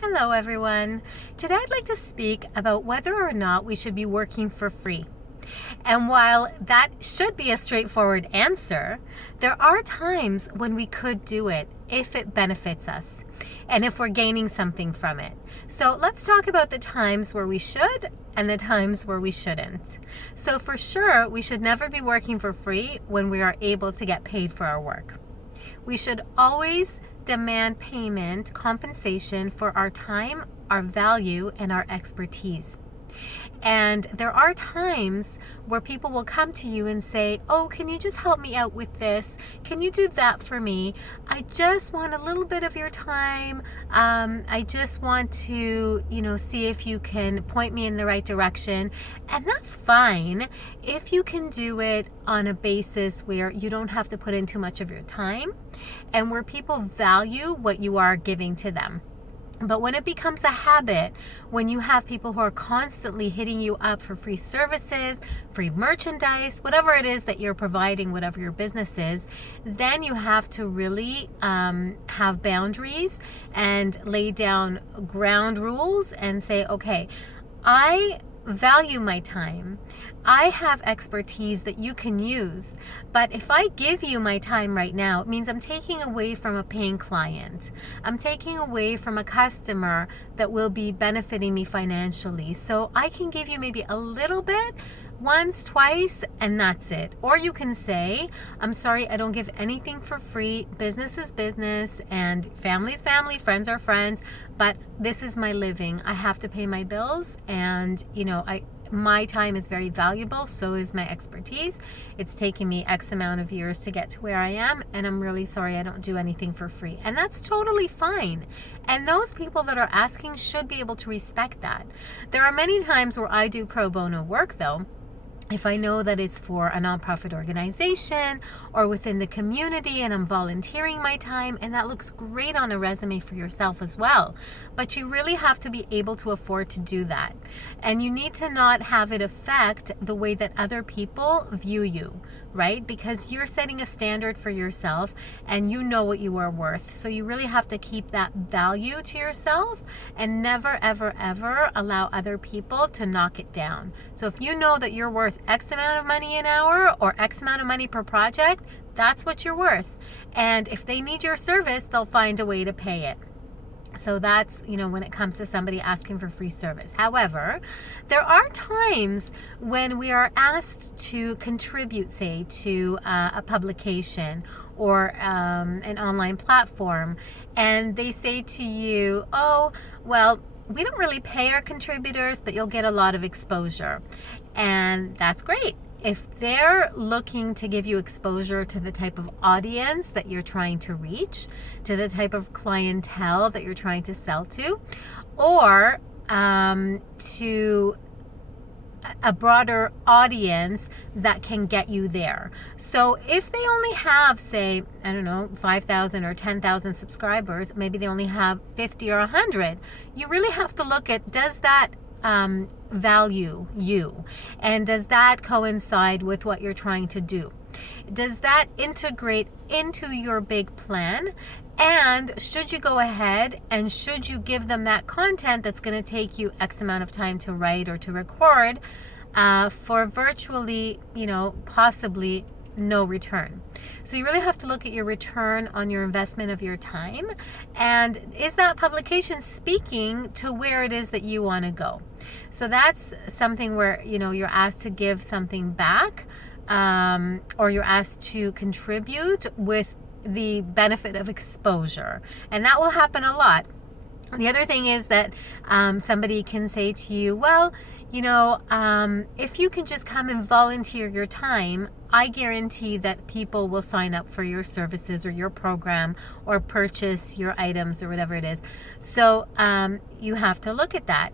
Hello everyone. Today I'd like to speak about whether or not we should be working for free. And while that should be a straightforward answer, there are times when we could do it if it benefits us and if we're gaining something from it. So let's talk about the times where we should and the times where we shouldn't. So for sure, we should never be working for free when we are able to get paid for our work. We should always demand payment, compensation for our time, our value, and our expertise. And there are times where people will come to you and say, oh, can you just help me out with this? Can you do that for me? I just want a little bit of your time. I just want to, see if you can point me in the right direction. And that's fine if you can do it on a basis where you don't have to put in too much of your time and where people value what you are giving to them. But when it becomes a habit, when you have people who are constantly hitting you up for free services, free merchandise, whatever it is that you're providing, whatever your business is, then you have to really have boundaries and lay down ground rules and say, okay, I value my time. I have expertise that you can use, but if I give you my time right now, it means I'm taking away from a paying client. I'm taking away from a customer that will be benefiting me financially. So I can give you maybe a little bit, once, twice, and that's it. Or you can say, I'm sorry, I don't give anything for free. Business is business and family is family, friends are friends, but this is my living. I have to pay my bills and, my time is very valuable, so is my expertise. It's taken me X amount of years to get to where I am, and I'm really sorry I don't do anything for free. And that's totally fine. And those people that are asking should be able to respect that. There are many times where I do pro bono work, though. If I know that it's for a nonprofit organization or within the community and I'm volunteering my time, and that looks great on a resume for yourself as well. But you really have to be able to afford to do that. And you need to not have it affect the way that other people view you, right? Because you're setting a standard for yourself and you know what you are worth. So you really have to keep that value to yourself and never, ever, ever allow other people to knock it down. So if you know that you're worth X amount of money an hour or X amount of money per project, that's what you're worth. And if they need your service, they'll find a way to pay it. So that's, when it comes to somebody asking for free service. However, there are times when we are asked to contribute, say, to a publication or an online platform, and they say to you, oh, well, we don't really pay our contributors, but you'll get a lot of exposure. And that's great. If they're looking to give you exposure to the type of audience that you're trying to reach, to the type of clientele that you're trying to sell to, or to a broader audience that can get you there. So if they only have, say, 5,000 or 10,000 subscribers, maybe they only have 50 or 100, you really have to look at, does that value you? And does that coincide with what you're trying to do? Does that integrate into your big plan? And should you go ahead and should you give them that content that's going to take you X amount of time to write or to record for virtually, possibly no return? So you really have to look at your return on your investment of your time, and is that publication speaking to where it is that you want to go? So that's something where you're asked to give something back, or you're asked to contribute with the benefit of exposure, and that will happen a lot. The other thing is that somebody can say to you, well, if you can just come and volunteer your time, I guarantee that people will sign up for your services or your program or purchase your items or whatever it is. So you have to look at that.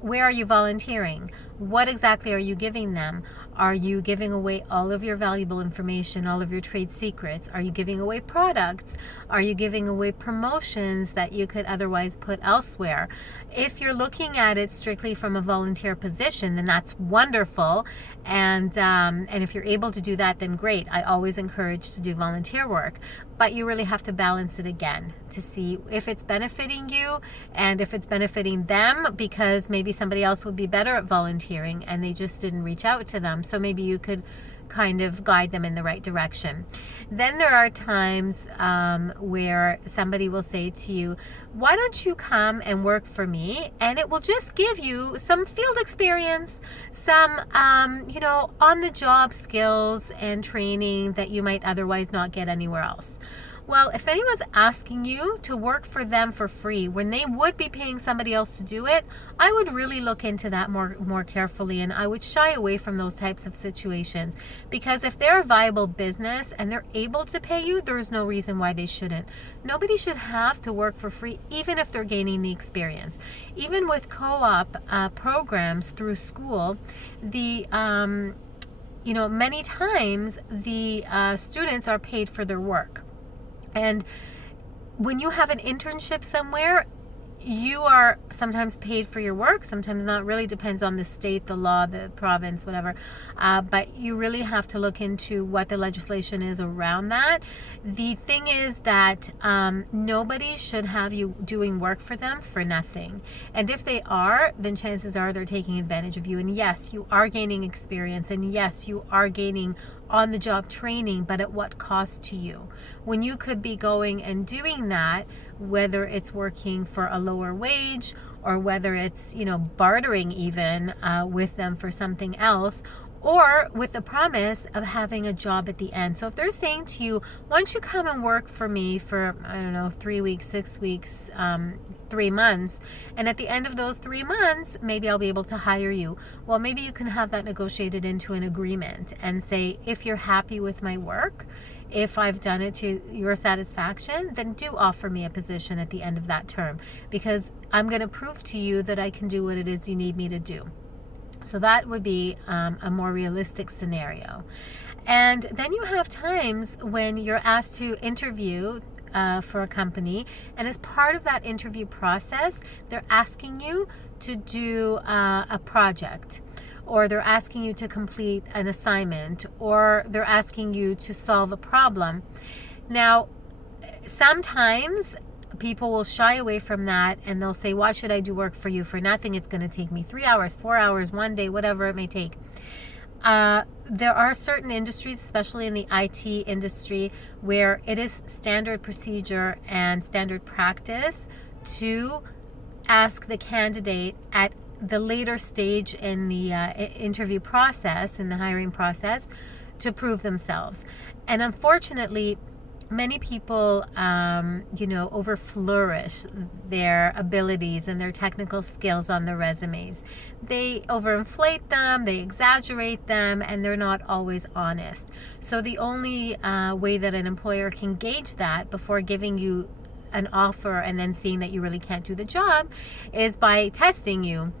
Where are you volunteering? What exactly are you giving them? Are you giving away all of your valuable information, all of your trade secrets? Are you giving away products? Are you giving away promotions that you could otherwise put elsewhere? If you're looking at it strictly from a volunteer position, then that's wonderful. And if you're able to do that, then great. I always encourage to do volunteer work. but you really have to balance it again to see if it's benefiting you and if it's benefiting them, because maybe somebody else would be better at volunteering and they just didn't reach out to them. So maybe you could kind of guide them in the right direction. Then there are times where somebody will say to you, why don't you come and work for me? And it will just give you some field experience, some, on the job skills and training that you might otherwise not get anywhere else. Well, if anyone's asking you to work for them for free when they would be paying somebody else to do it, I would really look into that more carefully, and I would shy away from those types of situations, because if they're a viable business and they're able to pay you, there's no reason why they shouldn't. Nobody should have to work for free, even if they're gaining the experience. Even with co-op programs through school, the many times the students are paid for their work. And when you have an internship somewhere, you are sometimes paid for your work, sometimes not. Really depends on the state, the law, the province, whatever. But you really have to look into what the legislation is around that. The thing is that nobody should have you doing work for them for nothing. And if they are, then chances are they're taking advantage of you. And yes, you are gaining experience. And yes, you are gaining on-the-job training, but at what cost to you? When you could be going and doing that, whether it's working for a lower wage or whether it's, bartering even with them for something else, or with the promise of having a job at the end. So if they're saying to you, why don't you come and work for me for, 3 weeks, 6 weeks, 3 months, and at the end of those 3 months, maybe I'll be able to hire you. Well, maybe you can have that negotiated into an agreement and say, if you're happy with my work, if I've done it to your satisfaction, then do offer me a position at the end of that term, because I'm going to prove to you that I can do what it is you need me to do. So that would be a more realistic scenario. And then you have times when you're asked to interview for a company, and as part of that interview process, they're asking you to do a project, or they're asking you to complete an assignment, or they're asking you to solve a problem. Now, sometimes people will shy away from that and they'll say, why should I do work for you for nothing? It's going to take me 3 hours, 4 hours, 1 day, whatever it may take. There are certain industries, especially in the IT industry, where it is standard procedure and standard practice to ask the candidate at the later stage in the interview process, in the hiring process, to prove themselves. And unfortunately, many people, over flourish their abilities and their technical skills on their resumes. They overinflate them, they exaggerate them, and they're not always honest. So the only way that an employer can gauge that before giving you an offer and then seeing that you really can't do the job is by testing you.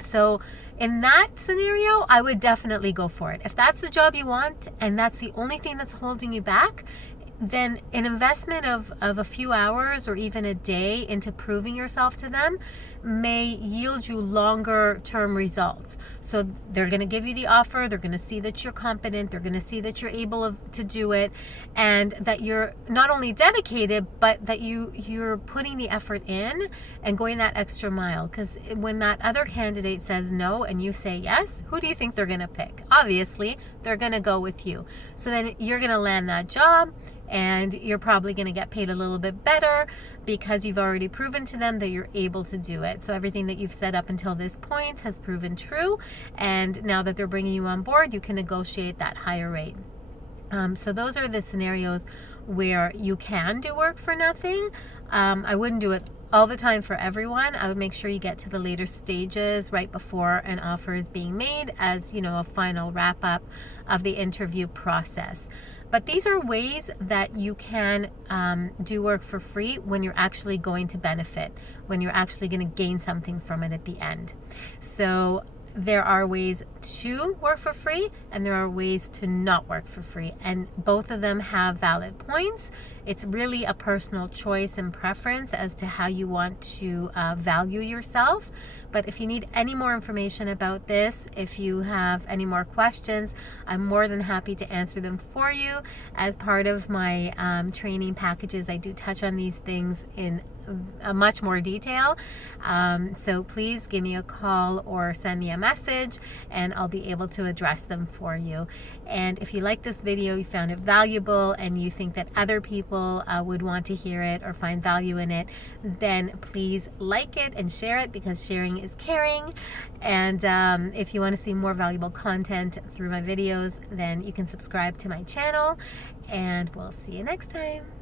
So in that scenario, I would definitely go for it. If that's the job you want and that's the only thing that's holding you back, then an investment of a few hours or even a day into proving yourself to them may yield you longer term results. So they're going to give you the offer, they're going to see that you're competent, they're going to see that you're able to do it, and that you're not only dedicated, but that you're putting the effort in and going that extra mile. Because when that other candidate says no and you say yes, who do you think they're going to pick? Obviously, they're going to go with you. So then you're going to land that job, and you're probably going to get paid a little bit better because you've already proven to them that you're able to do it. So everything that you've said up until this point has proven true, and now that they're bringing you on board, you can negotiate that higher rate. So those are the scenarios where you can do work for nothing. I wouldn't do it all the time for everyone. I would make sure you get to the later stages right before an offer is being made, as a final wrap up of the interview process. But these are ways that you can do work for free when you're actually going to benefit, when you're actually going to gain something from it at the end. So there are ways to work for free and there are ways to not work for free, and both of them have valid points. It's really a personal choice and preference as to how you want to value yourself. But if you need any more information about this, if you have any more questions, I'm more than happy to answer them for you. As part of my training packages, I do touch on these things in much more detail. So please give me a call or send me a message and I'll be able to address them for you. And if you like this video, you found it valuable, and you think that other people would want to hear it or find value in it, then please like it and share it, because sharing is caring. And if you want to see more valuable content through my videos, then you can subscribe to my channel, and we'll see you next time.